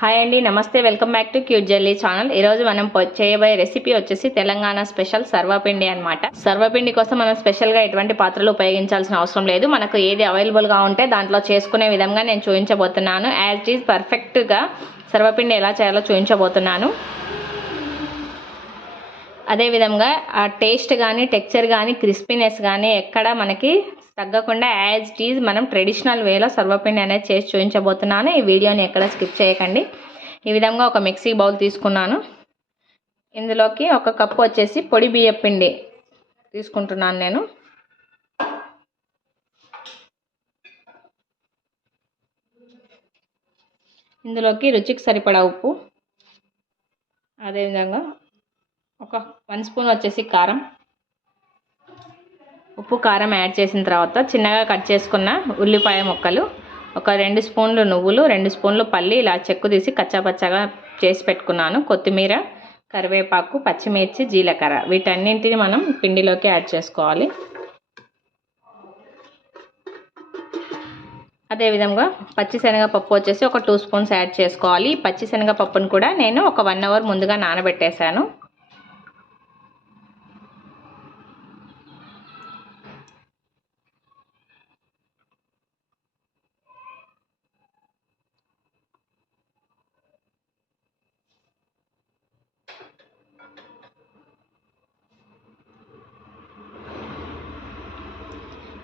Hi అండి, నమస్తే. Welcome back to cute jelly channel. ఈరోజు మనం చేయబోయే రెసిపీ వచ్చేసి తెలంగాణ స్పెషల్ సర్వపిండి అనమాట. సర్వపిండి కోసం మనం స్పెషల్గా ఎటువంటి పాత్రలు ఉపయోగించాల్సిన అవసరం లేదు. మనకు ఏది అవైలబుల్గా ఉంటే దాంట్లో చేసుకునే విధంగా నేను చూపించబోతున్నాను. యాజ్ ఇట్ ఈజ్ పర్ఫెక్ట్గా సర్వపిండి ఎలా చేయాలో చూపించబోతున్నాను. అదేవిధంగా ఆ టేస్ట్ కానీ టెక్స్చర్ కానీ క్రిస్పీనెస్ కానీ ఎక్కడ మనకి తగ్గకుండా యాజ్ ఇట్ ఈజ్ మనం ట్రెడిషనల్ వేలో సర్వపిండి అనేది చేసి చూపించబోతున్నాను. ఈ వీడియోని ఎక్కడ స్కిప్ చేయకండి. ఈ విధంగా ఒక మిక్సీ బౌల్ తీసుకున్నాను. ఇందులోకి ఒక కప్పు వచ్చేసి పొడి బియ్యం పిండి తీసుకుంటున్నాను నేను. ఇందులోకి రుచికి సరిపడా ఉప్పు, అదేవిధంగా ఒక 1 స్పూన్ వచ్చేసి కారం. ఉప్పు కారం యాడ్ చేసిన తర్వాత చిన్నగా కట్ చేసుకున్న ఉల్లిపాయ ముక్కలు, ఒక 2 స్పూన్లు నువ్వులు, 2 స్పూన్లు పల్లి ఇలా చెక్కు తీసి కచ్చాపచ్చగా చేసి పెట్టుకున్నాను. కొత్తిమీర, కరివేపాకు, పచ్చిమిర్చి, జీలకర్ర వీటన్నింటిని మనం పిండిలోకి యాడ్ చేసుకోవాలి. అదేవిధంగా పచ్చిశనగపప్పు వచ్చేసి ఒక 2 స్పూన్స్ యాడ్ చేసుకోవాలి. పచ్చిశనగపప్పును కూడా నేను ఒక 1 అవర్ ముందుగా నానబెట్టేశాను.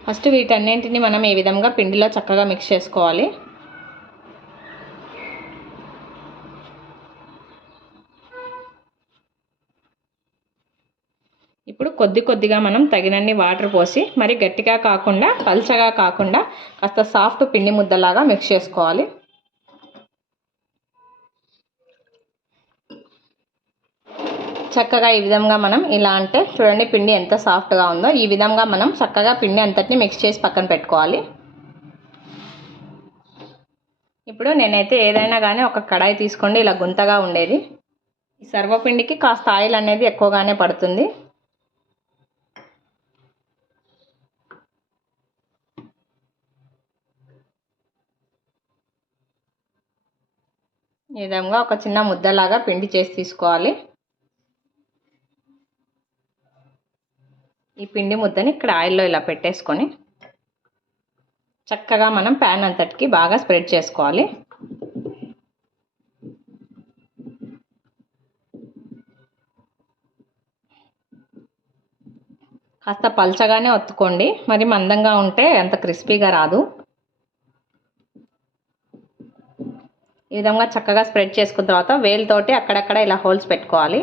ఫస్ట్ వీటన్నింటిని మనం ఈ విధంగా పిండిలో చక్కగా మిక్స్ చేసుకోవాలి. ఇప్పుడు కొద్దిగా మనం తగినన్ని వాటర్ పోసి మరి గట్టిగా కాకుండా పల్చగా కాకుండా కాస్త సాఫ్ట్ పిండి ముద్దలాగా మిక్స్ చేసుకోవాలి. చక్కగా ఈ విధంగా మనం ఇలా అంటే చూడండి పిండి ఎంత సాఫ్ట్గా ఉందో. ఈ విధంగా మనం చక్కగా పిండి అంతటిని మిక్స్ చేసి పక్కన పెట్టుకోవాలి. ఇప్పుడు నేనైతే ఏదైనా కానీ ఒక కడాయి తీసుకోండి, ఇలా గుంతగా ఉండేది. ఈ సర్వపిండికి కాస్త ఆయిల్ అనేది ఎక్కువగానే పడుతుంది. ఈ విధంగా ఒక చిన్న ముద్దలాగా పిండి చేసి తీసుకోవాలి. ఈ పిండి ముద్దని ఇక్కడ ఆయిల్లో ఇలా పెట్టేసుకొని చక్కగా మనం ప్యాన్ అంతటికి బాగా స్ప్రెడ్ చేసుకోవాలి. కాస్త పల్చగానే ఒత్తుకోండి, మరి మందంగా ఉంటే అంత క్రిస్పీగా రాదు. ఈ విధంగా చక్కగా స్ప్రెడ్ చేసుకున్న తర్వాత వేలుతోటి అక్కడక్కడ ఇలా హోల్స్ పెట్టుకోవాలి.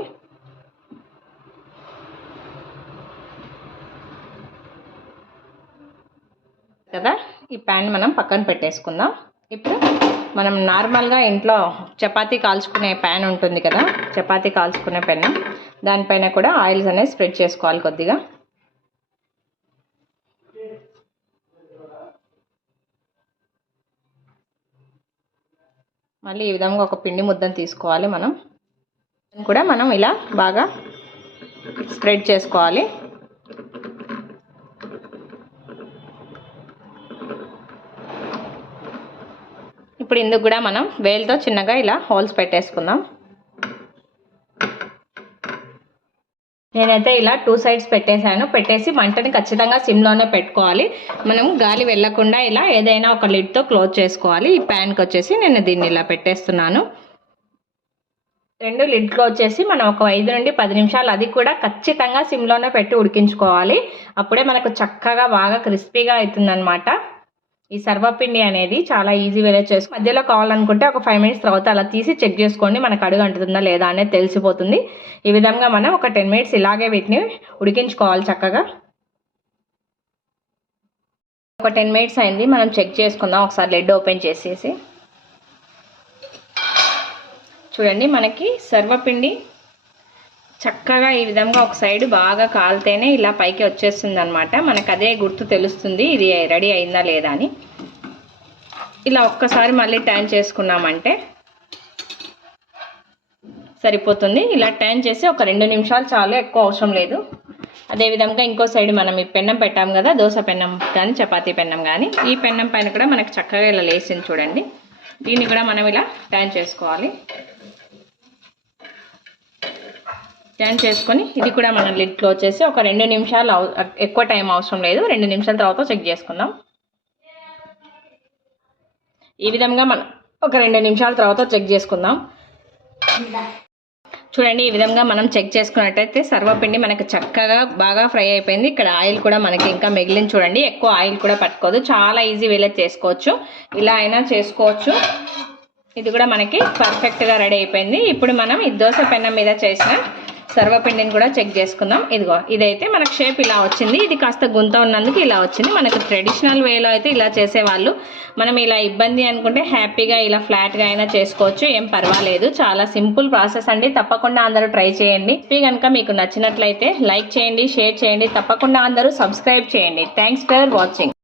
కదా, ఈ ప్యాన్ మనం పక్కన పెట్టేసుకుందాం. ఇప్పుడు మనం నార్మల్గా ఇంట్లో చపాతీ కాల్చుకునే ప్యాన్ ఉంటుంది కదా, చపాతీ కాల్చుకునే పెన్నం, దానిపైన కూడా ఆయిల్స్ అనేది స్ప్రెడ్ చేసుకోవాలి కొద్దిగా. మళ్ళీ ఈ విధంగా ఒక పిండి ముద్దను తీసుకోవాలి. మనం ఇలా బాగా స్ప్రెడ్ చేసుకోవాలి. ఇప్పుడు ఇందుకు కూడా మనం వేలుతో చిన్నగా ఇలా హోల్స్ పెట్టేసుకుందాం. నేనైతే ఇలా 2 సైడ్స్ పెట్టేసి మంటని ఖచ్చితంగా సిమ్లోనే పెట్టుకోవాలి. మనం గాలి వెళ్ళకుండా ఇలా ఏదైనా ఒక లిడ్తో క్లోజ్ చేసుకోవాలి. ఈ ప్యాన్కి వచ్చేసి నేను దీన్ని ఇలా పెట్టేస్తున్నాను. 2 లిడ్ క్లోజ్ చేసి మనం ఒక 5 నుండి 10 నిమిషాలు అది కూడా ఖచ్చితంగా సిమ్లోనే పెట్టి ఉడికించుకోవాలి. అప్పుడే మనకు చక్కగా బాగా క్రిస్పీగా అవుతుందన్నమాట. ఈ సర్వపిండి అనేది చాలా ఈజీ వేలో చేసుకో. మధ్యలో కావాలనుకుంటే ఒక 5 మినిట్స్ తర్వాత అలా తీసి చెక్ చేసుకోండి, మనకు అడుగు అంటుతుందా లేదా అనేది తెలిసిపోతుంది. ఈ విధంగా మనం ఒక 10 మినిట్స్ ఇలాగే వీటిని ఉడికించుకోవాలి చక్కగా. ఒక 10 మినిట్స్ అయింది, మనం చెక్ చేసుకుందాం ఒకసారి లిడ్ ఓపెన్ చేసేసి. చూడండి మనకి సర్వపిండి చక్కగా ఈ విధంగా ఒక సైడ్ బాగా కాలితేనే ఇలా పైకి వచ్చేస్తుంది అనమాట. మనకు అదే గుర్తు తెలుస్తుంది ఇది రెడీ అయిందా లేదా అని. ఇలా ఒక్కసారి మళ్ళీ టర్న్ చేసుకున్నామంటే సరిపోతుంది. ఇలా టర్న్ చేసి ఒక 2 నిమిషాలు చాలు, ఎక్కువ అవసరం లేదు. అదేవిధంగా ఇంకో సైడ్ మనం ఈ పెన్నం పెట్టాం కదా, దోశ పెన్నం కానీ చపాతీ పెన్నం కానీ, ఈ పెన్నం పైన కూడా మనకు చక్కగా ఇలా లేసింది చూడండి. దీన్ని కూడా మనం ఇలా టర్న్ చేసుకోవాలి. టర్న్ చేసుకొని ఇది కూడా మనం లిడ్ క్లోజ్ చేసి ఒక 2 నిమిషాలు, ఎక్కువ టైం అవసరం లేదు, 2 నిమిషాల తర్వాత చెక్ చేసుకుందాం. ఈ విధంగా మనం ఒక 2 నిమిషాల తర్వాత చెక్ చేసుకుందాం. చూడండి, ఈ విధంగా మనం చెక్ చేసుకున్నట్టయితే సర్వపిండి మనకు చక్కగా బాగా ఫ్రై అయిపోయింది. ఇక్కడ ఆయిల్ కూడా మనకి ఇంకా మిగిలింది చూడండి, ఎక్కువ ఆయిల్ కూడా పట్టుకోదు, చాలా ఈజీ వేలో చేసుకోవచ్చు. ఇలా అయినా చేసుకోవచ్చు. ఇది కూడా మనకి పర్ఫెక్ట్గా రెడీ అయిపోయింది. ఇప్పుడు మనం ఈ దోశ పెనం మీద చేసిన సర్వపిండిని కూడా చెక్ చేసుకుందాం. ఇదిగో ఇదైతే మనకు షేప్ ఇలా వచ్చింది. ఇది కాస్త గుంత ఉన్నందుకు ఇలా వచ్చింది. మనకు ట్రెడిషనల్ వేలో అయితే ఇలా చేసేవాళ్ళు. మనం ఇలా ఇబ్బంది అనుకుంటే హ్యాపీగా ఇలా ఫ్లాట్గా అయినా చేసుకోవచ్చు, ఏం పర్వాలేదు. చాలా సింపుల్ ప్రాసెస్ అండి. తప్పకుండా అందరూ ట్రై చేయండి. రెసిపీ కనుక మీకు నచ్చినట్లయితే లైక్ చేయండి, షేర్ చేయండి, తప్పకుండా అందరూ సబ్స్క్రైబ్ చేయండి. Thanks for watching.